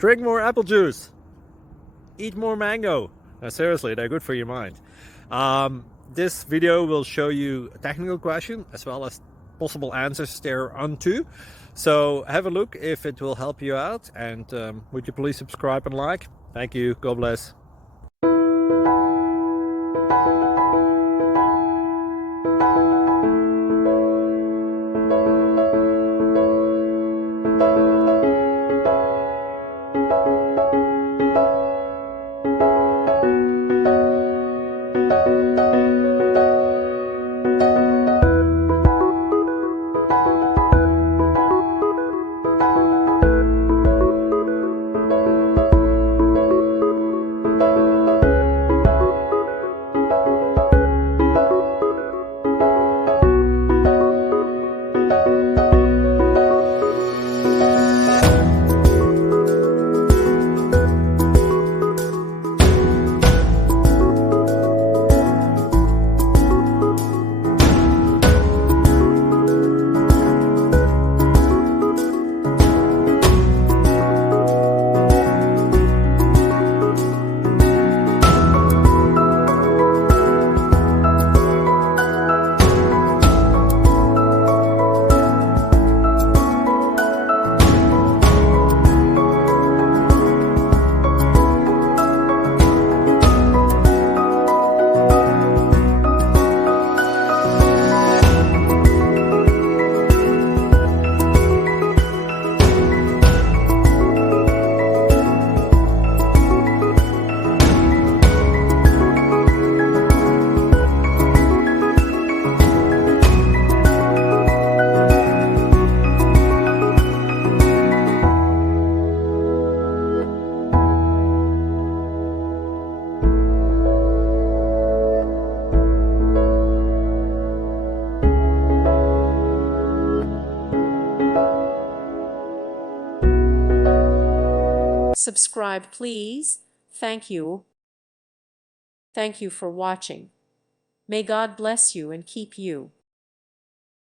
Drink more apple juice. Eat more mango. No, seriously, they're good for your mind. This video will show you a technical question as well as possible answers thereunto. So have a look if it will help you out, and would you please subscribe and like? Thank you. God bless. Subscribe, please. Thank you. Thank you for watching. May God bless you and keep you.